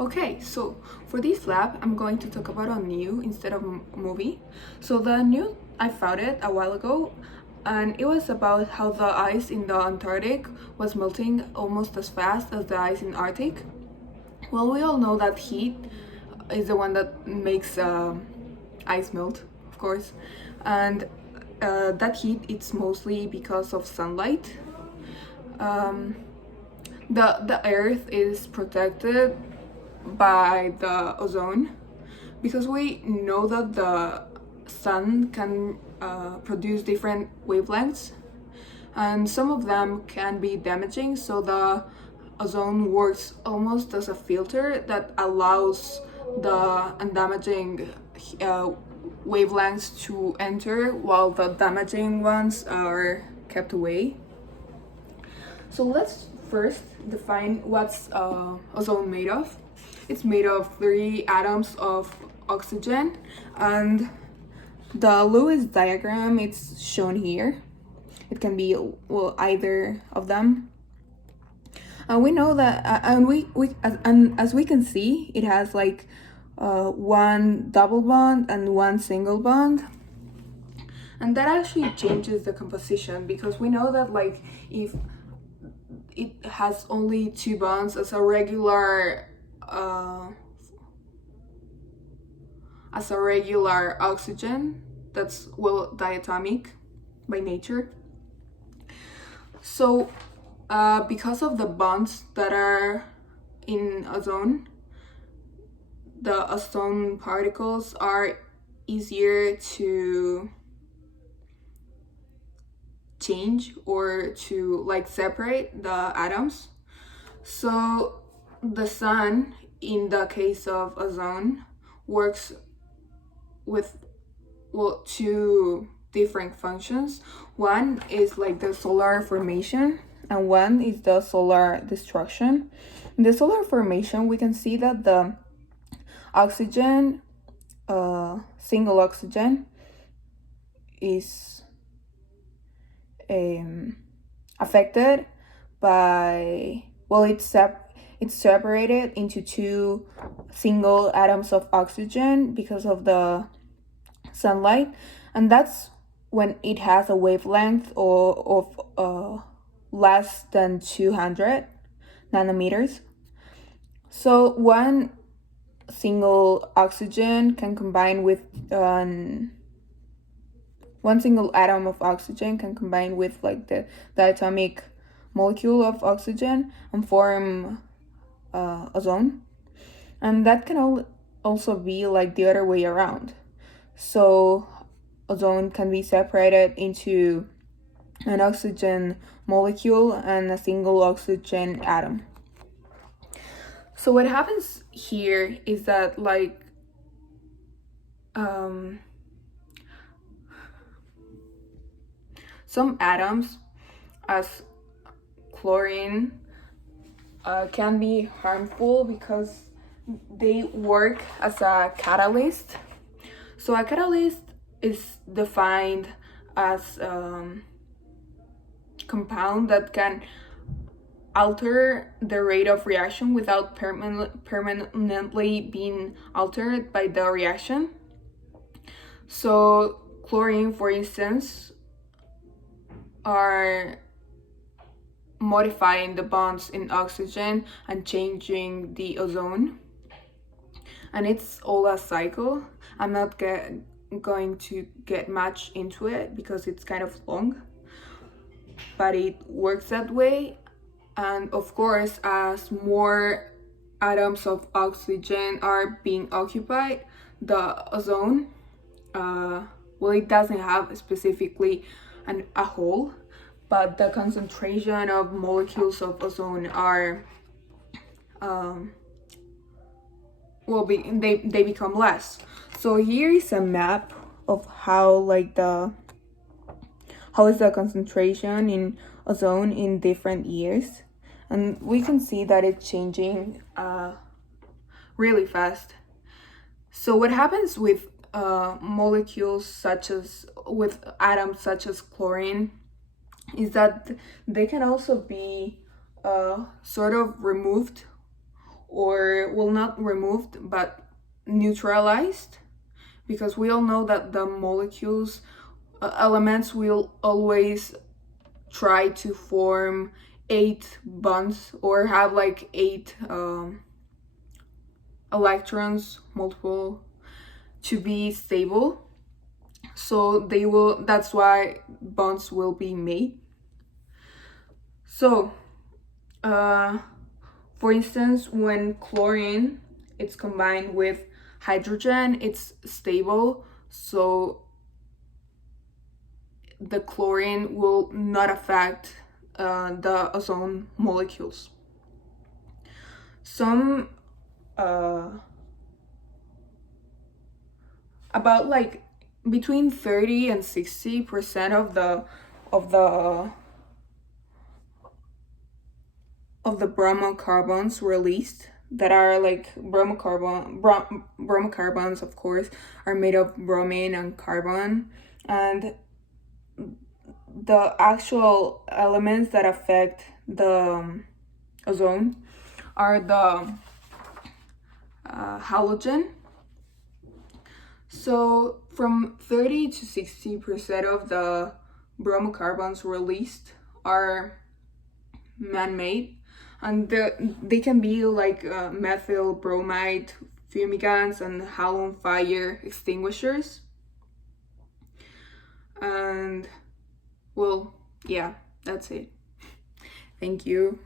Okay, so for this lab, I'm going to talk about a new instead of movie. So the new, I found it a while ago, and it was about how the ice in the Antarctic was melting almost as fast as the ice in Arctic. Well, we all know that heat is the one that makes ice melt, of course, and that heat it's mostly because of sunlight. Um, the Earth is protected by the ozone because we know that the sun can produce different wavelengths and some of them can be damaging, so the ozone works almost as a filter that allows the undamaging wavelengths to enter while the damaging ones are kept away. So let's first define what's ozone made of. It's made of 3 atoms of oxygen, and the Lewis diagram it's shown here. It can be either of them. And we know that, and as we can see, it has like one double bond and one single bond. And that actually changes the composition because we know that like if it has only 2 bonds as a regular oxygen that's diatomic by nature. So because of the bonds that are in ozone, the ozone particles are easier to change or to like separate the atoms. So the sun, in the case of ozone, works with 2 different functions. One is like the solar formation and one is the solar destruction. In the solar formation, we can see that the oxygen, single oxygen, is affected by, it's separated into 2 single atoms of oxygen because of the sunlight, and that's when it has a wavelength of less than 200 nanometers. So one single oxygen can combine with one single atom of oxygen can combine with like the atomic molecule of oxygen and form ozone, and that can also be like the other way around. So ozone can be separated into an oxygen molecule and a single oxygen atom. So what happens here is that like some atoms as chlorine can be harmful because they work as a catalyst. So a catalyst is defined as compound that can alter the rate of reaction without permanently being altered by the reaction. So chlorine, for instance, are modifying the bonds in oxygen and changing the ozone, and it's all a cycle. I'm not going to get much into it because it's kind of long, but it works that way. And of course, as more atoms of oxygen are being occupied, the ozone it doesn't have specifically a hole, but the concentration of molecules of ozone are they become less. So here is a map of how is the concentration in ozone in different years, and we can see that it's changing really fast. So what happens with molecules with atoms such as chlorine is that they can also be sort of removed or well, not removed, but neutralized, because we all know that the molecules, elements will always try to form 8 bonds or have like 8 electrons, multiple, to be stable. So that's why bonds will be made. So for instance, when chlorine it's combined with hydrogen, it's stable, so the chlorine will not affect the ozone molecules. Some about like between 30 and 60% of the bromocarbons released, that are like bromocarbons, of course, are made of bromine and carbon, and the actual elements that affect the ozone are the halogen. So from 30 to 60% of the bromocarbons released are man-made, and they can be like methyl bromide fumigants and halon fire extinguishers. And well, yeah, that's it. Thank you.